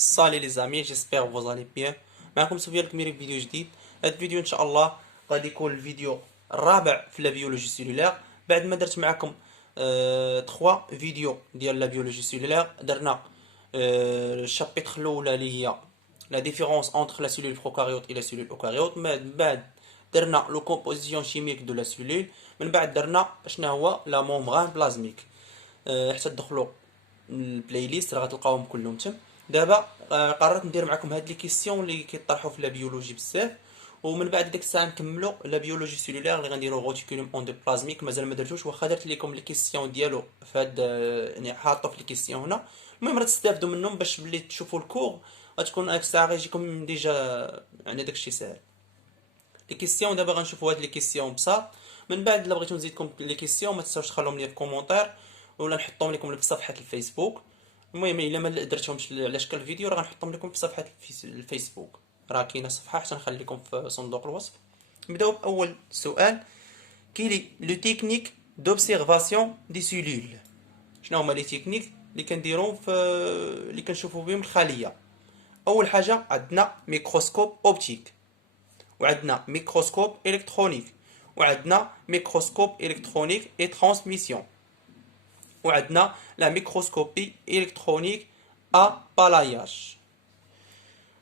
Salut les amis, j'espère que vous allez bien. معكم سفيان الكميري في فيديو جديد. هذا الفيديو ان شاء الله غادي يكون الفيديو الرابع في لا بيولوجي سيلولير بعد ما درت معكم 3 فيديو ديال لا بيولوجي سيلولير. درنا الشابيتر الاولى اللي هي لا ديفيرونس انتر لا سيلول بروكاريوت الى سيلول اوكاريوت. من بعد درنا لو كومبوزيسيون شيميك دو لا سيلول. من بعد درنا شنو هو لا مومبران بلازميك. حتى تدخلوا البلاي ليست راه غتلقاوهم كلهم تم. دابا قررت ندير معكم هاد لي كيسيون اللي كيطرحوا في لا بيولوجي بزاف، ومن بعد ديك الساعه نكملوا لا بيولوجي سيلولير اللي غنديروا روتيكولوم اندوبلازميك. مازال ما درتوش، واخا درت لكم لي كيسيون ديالو في هاد يعني حاطو في لي كيسيون هنا. المهم راه تستافدوا منهم باش ملي تشوفوا الكور غتكون هاك الساعه غيجيكم ديجا يعني داكشي ساهل. لي كيسيون دابا غنشوفوا هاد لي كيسيون بساط. من بعد الا بغيتو نزيدكم لي كيسيون ما تنساوش تخليهم لي في كومونتير ولا نحطهم لكم في صفحه الفيسبوك. المهم الا ما درتهمش على شكل فيديو راه غنحطهم لكم في صفحه الفيسبوك، راه كاينه صفحه حتى نخليكم في صندوق الوصف. نبداو باول سؤال. كيلي لو تكنيك دوبسيرفاسيون دي سيلول. شنو هما لي تكنيك اللي كنديرو في اللي كنشوفوا بهم الخليه؟ اول حاجه عندنا ميكروسكوب اوبتيك، وعندنا ميكروسكوب الكترونيك، وعندنا ميكروسكوب الكترونيك اي ترانسميسيون، وعندنا لا ميكروسكوبي الكترونيك ا balayage.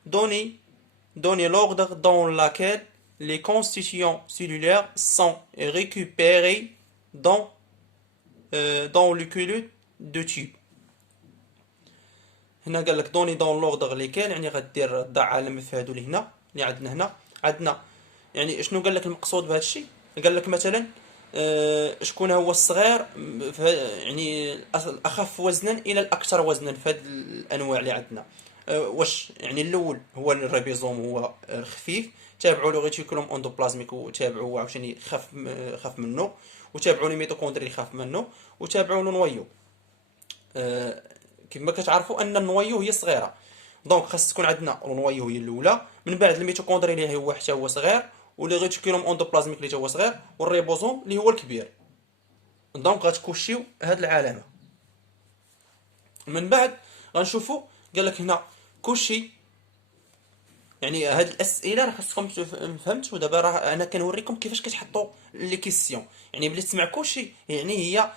Donnez l'ordre dans lequel les constituants cellulaires sont récupérés dans le culot de tube. هنا قال لك دوني دون لوردر اللي كان، يعني غدير ضع علامه في هادو اللي هنا اللي عندنا هنا. عندنا يعني شنو قال لك المقصود بهذا الشيء؟ قال لك مثلا شكون هو الصغير يعني الاخف وزنا الى الاكثر وزنا في هاد الانواع اللي عندنا. واش يعني الاول هو الريبيزوم هو الخفيف، تابعوا لو ريتيكولوم اندوبلازميك وتابعوا عاوتاني خف منه، وتابعوا لي ميتوكوندري خاف منه، وتابعوا لو نويو. كما كتعرفوا ان النويو هي صغيره، دونك خاص تكون عندنا النويو هي الاولى، من بعد الميتوكوندري اللي هو حتى هو صغير، ولي ريتيكولوم اندوبلازميك اللي هو صغير، والريبوزوم اللي هو الكبير. دونك غتكوشيو هاد العلامه. من بعد غنشوفوا قال لك هنا كوشي، يعني هاد الاسئله راه خاصكم فهمتوا. دابا راه انا كنوريكم كيفاش كتحطوا لي كيسيون. يعني بلي تسمع كوشي يعني هي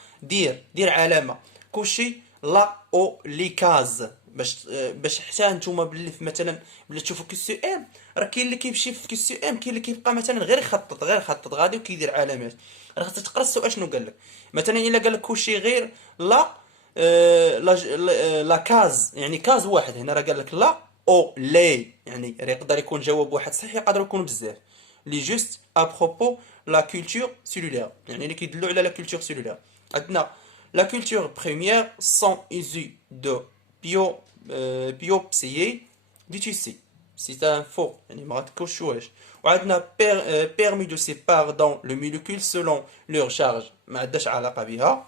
دير علامه كوشي لا او لي كاز، باش حتى نتوما بلي مثلا بلي تشوفوا كيسيو ام راه كاين اللي كيمشي في كيسيو ام، كاين اللي كيبقى مثلا غير يخطط غادي وكيدير علامات. راه خاصك تقرا السؤال شنو قال لك. مثلا الا قال لك كوشي غير لا لا كاز، يعني كاز واحد، هنا راه قال لك لا او لي، يعني يقدر يكون جواب واحد صحيح، يقدر يكون بزاف. لي جوست ابروبو لا كولتور سيلولير، يعني اللي كيدلوا على لا كولتور سيلولير. عندنا لا كولتور بريمير سون ايزو دو بيو بيوبسيي دي تيسي، سي ان فو، يعني ما غاتكوشوهاش. وعندنا بيرمي دو سيبار دون لو موليكول سولون لور شارج، ما عندهاش علاقه بها.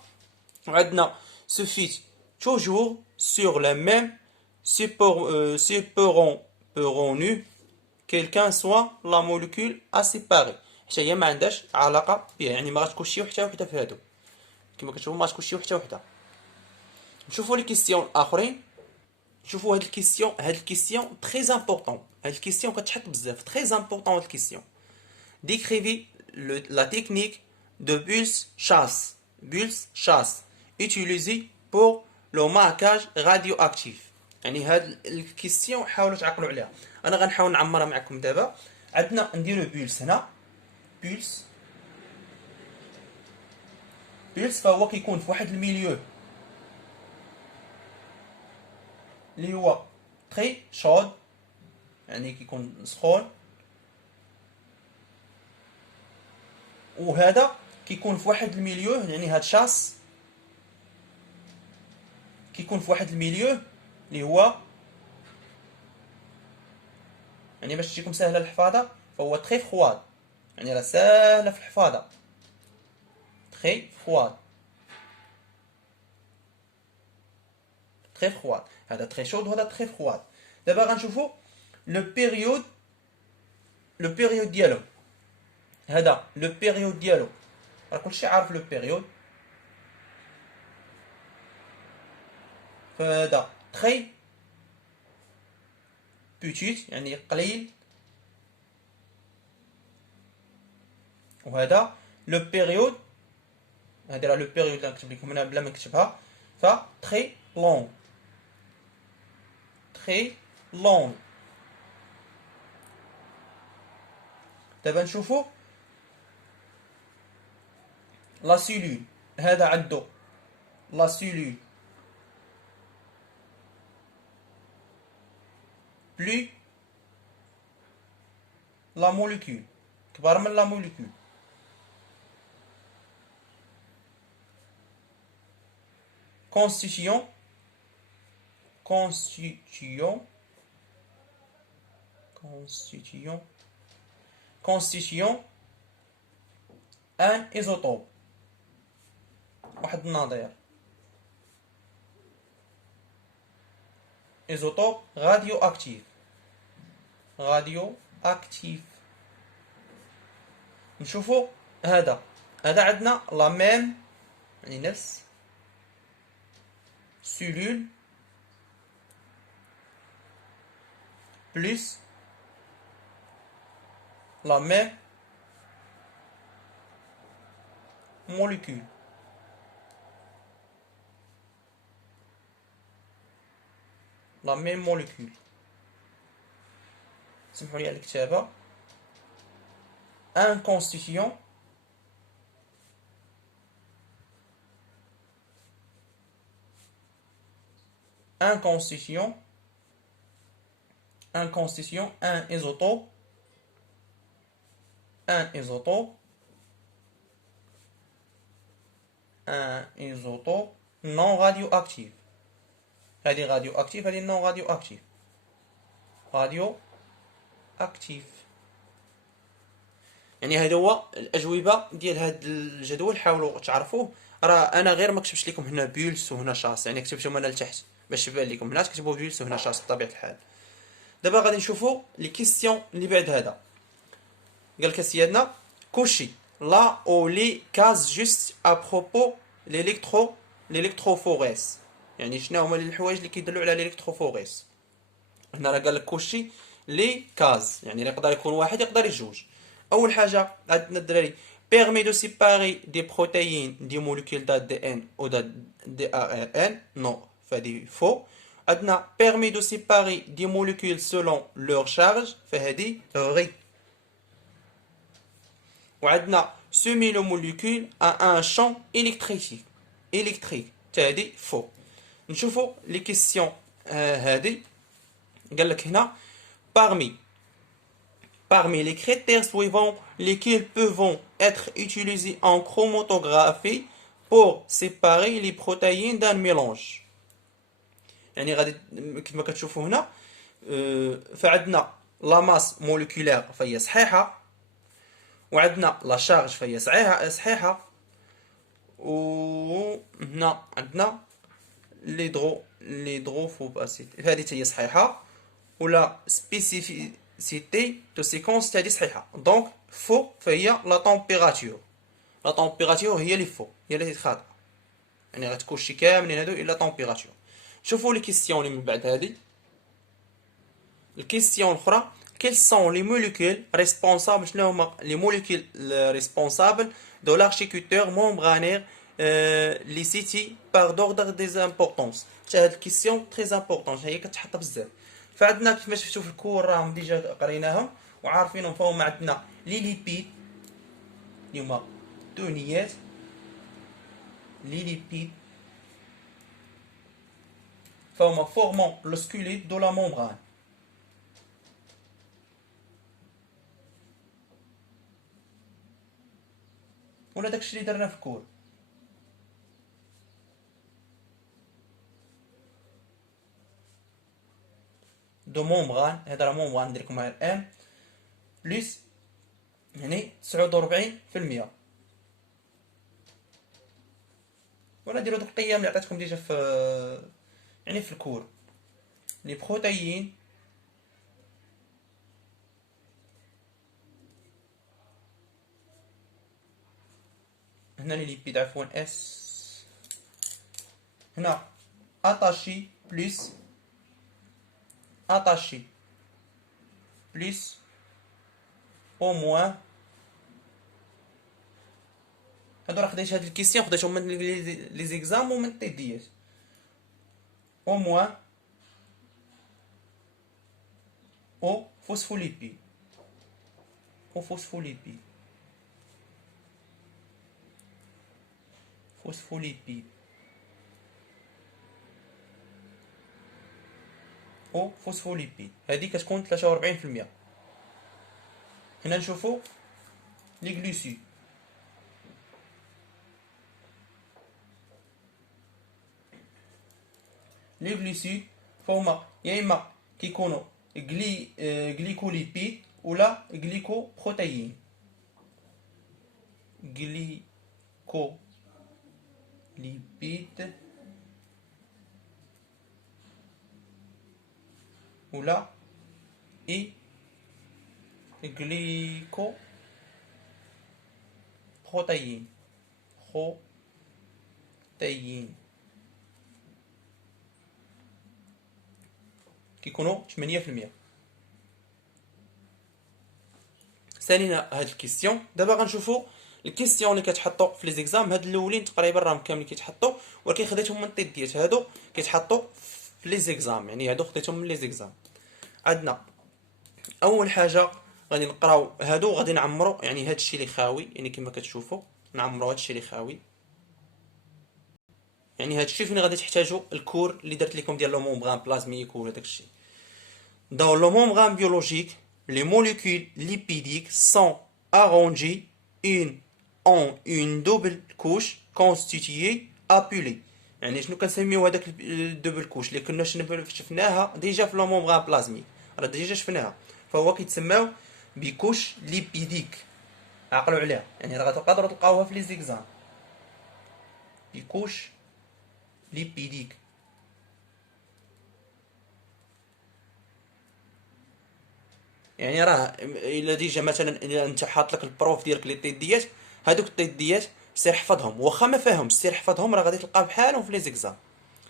وعندنا se fixe toujours sur la même supérons-nous quelqu'un soit la molécule à séparer. حتى هي ما عندهاش علاقه بها، يعني ما غاتكونش شي حتى وحده في هادو. كما كتشوفوا ما غاتكونش شي حتى وحده. نشوفوا لي كيسيون اخرين. نشوفوا هاد الكيسيون تري امبورطون. هاد الكيسيون كتحط بزاف، تري امبورطون هاد الكيسيون. Décrivez la technique de pulse-chasse. Pulse-chasse utilisée pour le marquage radioactif. يعني هاد الكيستيون حاولوا تعقلوا عليها. انا غنحاول نعمرها معكم دابا. عندنا نديرو بولس هنا، بولس فهو كيكون في واحد الميليو اللي هو تري شود، يعني كيكون سخون، وهذا كيكون في واحد الميليو، يعني هاد شاس كيكون في واحد الميليو اللي هو يعني باش تجيكم سهله الحفاظه، فهو تري فخواد، يعني راه ساهله في الحفاظه. تري فخواد، تري فخواد، هذا تري شود وهذا تري فخواد. دابا غنشوفوا لو بيريود ديالو. هذا لو بيريود ديالو راه كلشي عارف لو بيريود، فهذا تري بوتيت يعني قليل، وهذا لو بيريود، هذه راه لو بيريود اللي نكتب لكم هنا بلا ما نكتبها، ف تري لونغ، تري لونغ. دابا نشوفو لا سيلول، هذا عندو لا سيلول بلو لا موليكول، كبر من لا موليكول. constituant constituant constituant constituant ان ايزوتوب، واحد النظير، ايزوتوب راديو اكتيف، راديو اكتيف. نشوفو هذا عندنا لا ميم يعني نفس cellule plus la même molécule. La même molécule. سمحوا لي على الكتابة. Un constituant un constituant un isotope non radioactif. هذه راديو اكتيف، هذه نون راديو اكتيف. راديو اكتيف يعني هذا هو الاجوبه ديال هذا الجدول. حاولوا تعرفوه. راه انا غير ما كتبتش لكم هنا بيلس وهنا شاص، يعني كتبتهم انا لتحت باش يبان لكم. هنا تكتبوا بيلس وهنا شاص بطبيعه الحال. دابا غادي نشوفوا لي كيسيون اللي بعد هذا. قال لك سيادنا كوشي لا او لي كاز جوست ا بروبو ليليكتروفوريس. يعني شنو هما الحوايج اللي كيدلوا على ليليكتروفوريس؟ هنا راه قال لك كوشي لي كاز، يعني يقدر يكون واحد يقدر يجوج. اول حاجه عندنا الدراري permet de séparer des protéines des molécules d'ADN ou d'ARN. non, فهذه faux. عندنا permet de séparer des molécules selon leur charge، فهذه vrai. وعندنا soumet le molécule à un champ électrique، هذه faux. نشوفوا لي كيسيون هذه. قال لك هنا parmi les critères suivants lesquels peuvent être utilisés en chromatographie pour séparer les protéines d'un mélange. يعني غادي كما كتشوفوا هنا فعندنا لا ماس موليكولير فهي صحيحه، وعندنا لا شارج فهي صحيحه، وهنا عندنا ليدروفوب اسيد هذه هي صحيحه، ولا سبيسيفيسيتي دو سيكونس هذه صحيحه. دونك فو فهي لا طومبيراتور هي اللي فو، هي اللي خاطئه. يعني غتكون شي كاملين هادو الا طومبيراتور. شوفوا لي كيسيون اللي من بعد هذه. الكيسيون الاخرى quels sont les molécules responsables، شنو هما لي موليكول responsables de l'architecture membranaire ليسيتي par d'ordre des importances. هاد الكيسيون تري امبورطون، هي كتحط بزاف. فعندنا كيفاش شفتوا في الكور راهم ديجا قريناهم وعارفينهم. فهم عندنا لي ليبيد اللي هما دهنيات، لي ليبيد فهما فورمون لو سكيليت دو لا ممبران. ولا داكشي اللي درنا في الكور. دو ممبران، هذا راه ممبران ندير لكم ام بلس يعني 49%. ولا ديروا دوك القيم اللي عطيتكم ديجا في يعني في الكور. لي بروتيين هنا لي ليبيد عفوا اس، هنا اتاشي بلس اتاشي بلس او موان. هادو راه خديت هاد الكيسيون خديتهم من لي زيكزام ومن التيديات. او موان او فوسفوليبيد، او فوسفوليبيد، فوسفوليبيد او فوسفوليبيد، هادي كتكون 43%. هنا نشوفو لي غلوسيد. لي غلوسيد فهما يا اما كيكونوا غليكوليبيد ولا غليكو بروتيين. غليكوليبيد ولا غليكو بروتيين. كيكونوا 8%. سالينا هاد الكيستيون. دابا غنشوفوا الكيستيون اللي كتحطوا في لي زيكزام. هاد الاولين تقريبا راهم كاملين كيتحطوا، ولكن خديتهم من الطيديات. هادو كيتحطوا في لي زيكزام، يعني هادو خديتهم من لي زيكزام. عندنا اول حاجه غادي نقراو هادو، غادي نعمرو يعني هادشي اللي خاوي، يعني كما كتشوفوا نعمرو هادشي اللي خاوي. يعني هادشي فين غادي تحتاجوا الكور اللي درت لكم ديال لو مومبران بلازميك ولا داكشي. Dans le membrane biologique, les molécules lipidiques sont arrangées en une double couche constituée appelée. يعني شنو كنسميو هذاك الدوبل كوش اللي كنا شفناها ديجا في لو مومبران بلازميك، راه ديجا شفناها، فهو كيتسماو بكوش ليبيديك. عقلوا عليها، يعني راه غتقدروا تلقاوها في لي زيكزام. بكوش ليبيديك. يعني راه الا ديجا مثلا الا انت حاط لك البروف ديالك لي طيديات، هادوك الطيديات سير حفظهم، واخا ما فاهمش سير حفظهم، راه غادي تلقاه بحالهم في لي زيكزام.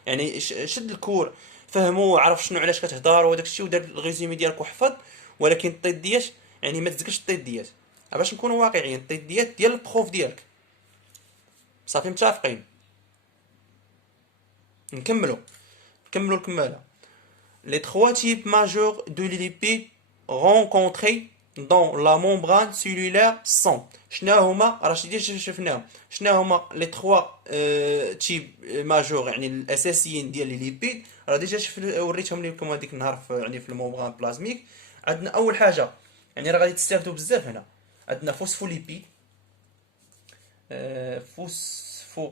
يعني شد الكور فهمو وعرف شنو علاش كتهضر وداك الشيء ودار الريزومي ديالك وحفظ. ولكن الطيديات يعني ما تزكش الطيديات، باش نكونوا واقعيين الطيديات ديال البروف ديالك. صافي متفقين؟ نكملوا الكماله. Les trois types majeurs de lipides rencontrés dans la membrane cellulaire sont شنو هما؟ راه ديجا شفناهم. شنو هما لي تخوا تيب ماجور يعني الاساسيين ديال لي ليبيد؟ راه ديجا وريتهم لكم هذيك النهار في يعني في المومبران بلازميك. عندنا اول حاجه يعني راه غادي تستافدوا بزاف هنا. عندنا فوسفوليبيد، فوسفو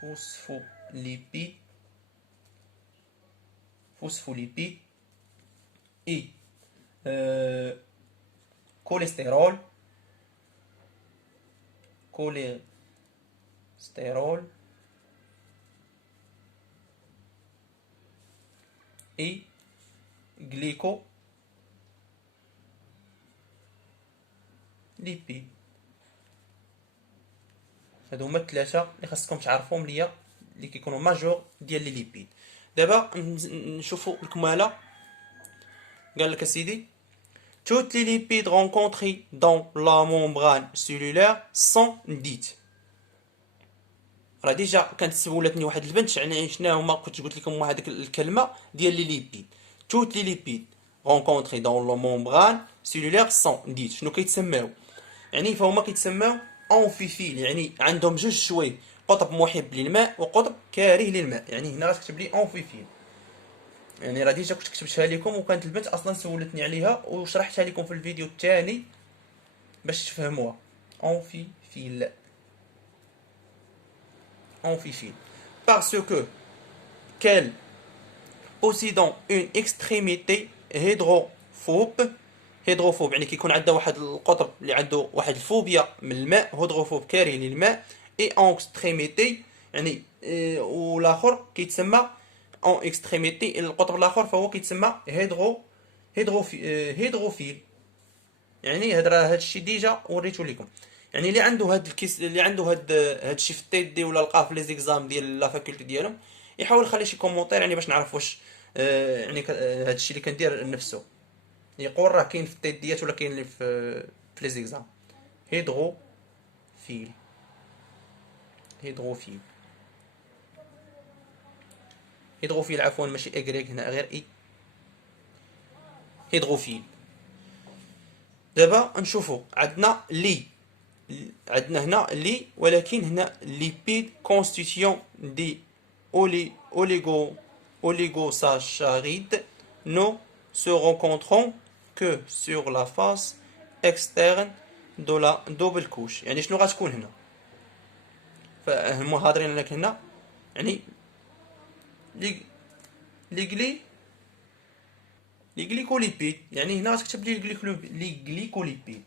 فوسفوليبيد فوسفوليبيد et cholestérol et glycolipide. هادو هما الثلاثه اللي خاصكم تعرفوهم ليا اللي كيكونوا ماجور ديال لي ليبيد. دابا نشوفوا الكماله. قال لك اسيدي toutes les lipides rencontrés dans la membrane cellulaire sont dites. راه ديجا كانت سولتني واحد البنت يعني شنو هما، كنت قلت لكم هذيك الكلمه ديال لي ليبيد. toutes les lipides rencontrés dans la membrane cellulaire sont dites. شنو كيتسماو؟ يعني فهما كيتسماو اونفيفيل، يعني عندهم جوج شوي، قطب محب للماء وقطب كاره للماء. يعني هنا غتكتب لي اونفيفيل. يعني راه ديجا كنت كتبتها لكم، وكانت البنت اصلا سولتني عليها وشرحتها لكم في الفيديو الثاني باش تفهموها. اونفيفيل parce que qu'elle possédant une extrémité hydrophobe يعني كيكون عندها واحد القطب اللي عنده واحد الفوبيا من الماء، هيدروفوب كاره للماء، اي اون اكستريميتي يعني والاخر كيتسمى اون اكستريميتي، القطب الاخر فهو كيتسمى هيدروفيل. يعني هاد الشيء ديجا وريتو لكم. يعني اللي عنده هاد الكيس، اللي عنده هاد الشيء في التيد دي ولا لقاه في لي زيكزام ديال لا فاكولتي ديالهم، يحاول يخلي شي كومونتير يعني باش نعرف واش يعني هذا الشيء اللي كندير نفسه. يقول راه كاين في التيديات ولا كاين اللي في لي زيكزام. هيدروفيل. هيدروفيل. هيدروفيل عفوا ماشي اغريك هنا غير اي. هيدروفيل. دابا نشوفوا عندنا لي، عندنا هنا لي، ولكن هنا ليبيد كونستيتيون دي oligosaccharides ne se rencontrant que sur la face externe de la double couche. يعني شنو غتكون هنا؟ فهما هادرين لك هنا يعني لي لي جليكوليبيد، يعني هنا غتكتب لي لي جليكوليبيد.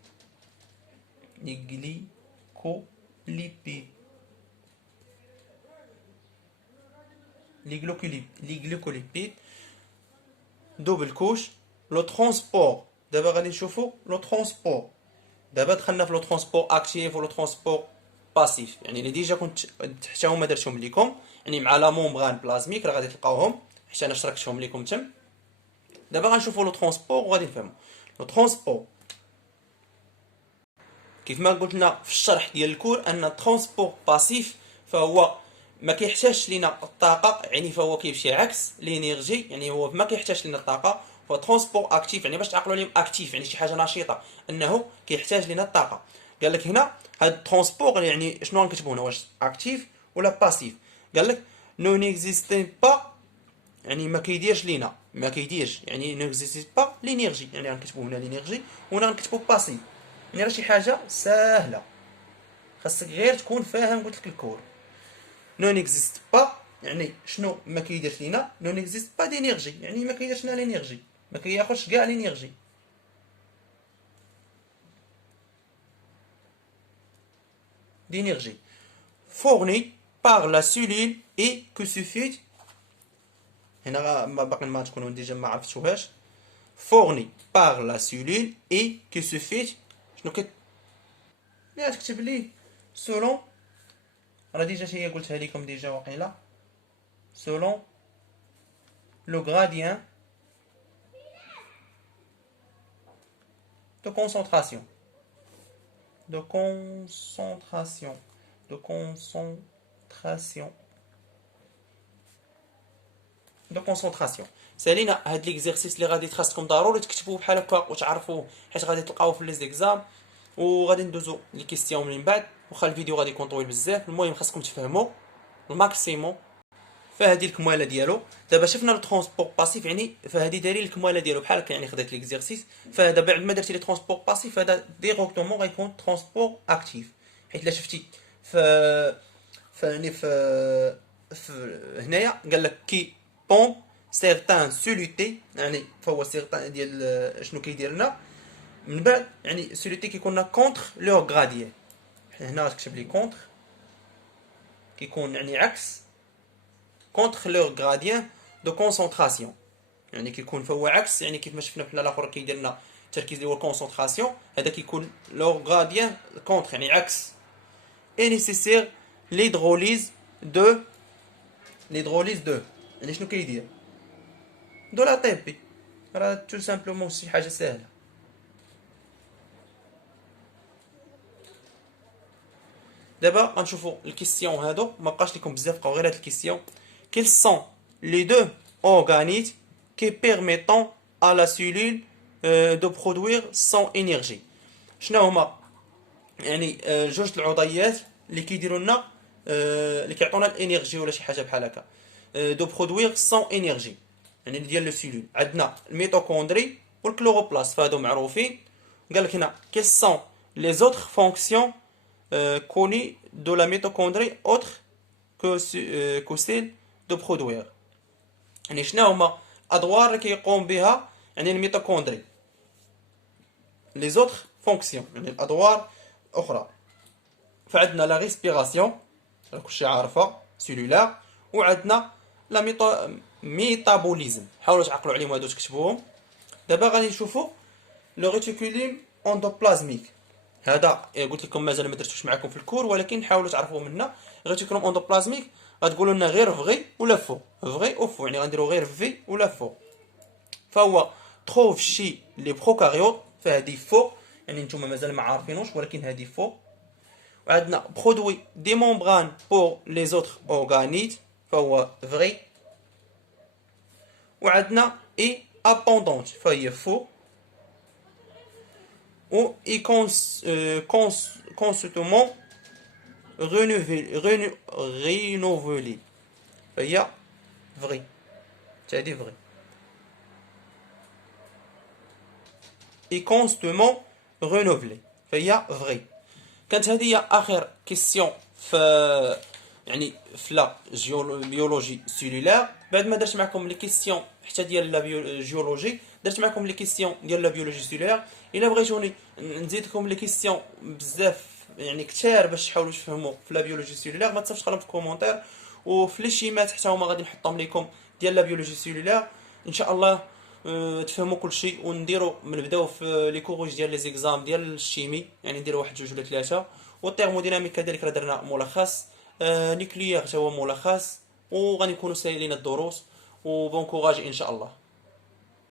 لي جليكوليبيد. لي جليكوليبيد دوبل كوش. لو ترونسبور. دابا غادي نشوفو لو ترونسبور. دابا دخلنا في لو ترونسبور اكتيف ولو ترونسبور باسيف، يعني اللي ديجا كنت حتى هما درتهم ليكم، يعني مع لا مومبران بلازميك راه غادي تلقاوهم حيت انا شركتهم ليكم تم. دابا غنشوفو لو ترونسبور وغادي نفهمو لو ترونسبور. كيف ما قلنا في الشرح ديال الكور ان الترونسبور باسيف فهو ما كيحتاجش لينا الطاقه، يعني فهو كيمشي عكس لينيرجي، يعني هو ما كيحتاج لينا الطاقه. فترونسبور اكتيف يعني باش تعقلوا اليوم اكتيف يعني شي حاجه نشيطه، انه كيحتاج لينا الطاقه. قال لك هنا هاد الترونسبور يعني شنو غنكتبوا هنا، واش اكتيف ولا باسيف؟ قال لك نو نيكزيستي با، يعني ما كيديرش لينا، ما كيديرش يعني نو نيكزيستي با لينيرجي، يعني غنكتبوا هنا لينيرجي وهنا غنكتبوا باسيف. يعني راه شي حاجه ساهله، خاصك غير تكون فاهم قلت لك الكور. نو نيكزيست با يعني شنو ما كيديرش لينا، نو نيكزيست با دينيرجي يعني ما كيديرش لنا لينيرجي، ما كياخذش كاع لينيرجي. d'énergie fournie par la cellule et que suffit. هنا باقي ما تكونوا ديجا ما عرفتوهاش. fournie par la cellule et que suffit شنو لا تكتب لي selon، راه ديجا هي قلتها لكم ديجا واقيلا. selon le gradient de concentration. de concentration de concentration de concentration. سالينا هاد ليكزيرسيس اللي غادي خاصكم ضروري تكتبوه بحال هكا وتعرفوه، حيت غادي تلقاوه في لي زيكزام. وغادي ندوزو لي كيستيون من بعد، واخا الفيديو غادي يكون طويل بزاف. المهم خاصكم تفهموا الماكسيموم فهادي الكماله ديالو. دابا شفنا لو ترونسبور باسيف، يعني فهادي دايرين الكماله ديالو بحال هكا، يعني خديت ليكزيرسيس. فهذا بعد ما درتي لي ترونسبور باسيف هذا ديريكتومون غيكون ترونسبور اكتيف، حيت لا شفتي يعني هنايا قال لك كي بون سيغتان سوليتي، يعني فهو سيغتان ديال شنو كيدير لنا من بعد، يعني سوليتي كيكون كونتر لو غراديان. هنا غتكتب لي كونتر كيكون يعني عكس contre leur gradient de concentration، يعني كيكون فهو عكس، يعني كيف ما شفنا بحال الاخر كيدير لنا التركيز اللي هو الكونسونطراسيون، هذا كيكون لور غراديان كونتر يعني عكس. اي نيسيسير ليدروليز دو يعني شنو كيدير دو لا تي بي، راه تو سامبلومون شي حاجه ساهله. دابا غنشوفوا الكيستيون هادو، ما بقاش لكم بزاف، بقاو غير هاد الكيستيون. Quels sont les deux organismes qui permettent à la cellule de produire son énergie؟ شنو هما يعني جوج العضيات اللي كيديروا لنا اللي كيعطونا الانرجي ولا شي حاجه بحال هكا. دو برودوير سون انرجي يعني ديال لو سيلول. عندنا الميتوكوندري والكلوروبلاست، فهادو معروفين. قال لك هنا quelles sont les autres fonctions connues de la mitochondrie autres que celles دو برودوير، يعني شنو هما الادوار اللي كيقوم بها يعني الميتوكوندري. لي زوتر فونكسيون يعني الادوار اخرى. فعندنا لا ريسبيراسيون كلشي عارفه سيلولار، وعندنا لا ميتابوليزم. حاولوا تعقلوا عليهم هادو تكتبوهم. دابا غادي نشوفوا لو ريتيكوليم اندوبلازميك. هذا قلت لكم مازال ما درتوش معكم في الكور، ولكن حاولوا تعرفوا منا. ريتيكوليم اندوبلازميك غتقولوا لنا غير فغي ولا فو، فغي او فو، يعني غنديروا غير في ولا فو. فهو تروف الشيء اللي بروكاريوت، فهادي فو، يعني نتوما مازال ما عارفينوش ولكن هادي فو. وعندنا برودوي دي ممبران بور لي زوتر اورغانيت، فهو فغي. وعندنا اي ابوندونت، فهي فو. و اي كونستومون رينوفيلي، فهي فغي، هادي فغي. اي كونستومون رينوفلي، فهي فغي. كانت هذه هي اخر كيسيون في، يعني في لا بيولوجي سيلولار. بعد ما درت معكم لي كيسيون حتى ديال لا جيولوجي، درت معكم لي كيسيون ديال لا بيولوجي سيلولار. الا بغيتوني نزيد لكم لي كيسيون بزاف يعني كثار باش تحاولوا تفهموا في لا بيولوجي سيلولار، ما تنساوش تخليهم في الكومونتير، وفي لي شيمات حتى هما غادي نحطهم لكم ديال لا بيولوجي سيلولار ان شاء الله. تفهموا كل شيء، ونديروا نبداو في لي كوروج ديال لي زيكزام ديال الشيمي، يعني نديروا واحد جوج ولا ثلاثه. والترموديناميك كذلك راه درنا ملخص. نيكليير حتى هو ملخص، وغادي نكونوا سايلين الدروس. وبون كوراج ان شاء الله.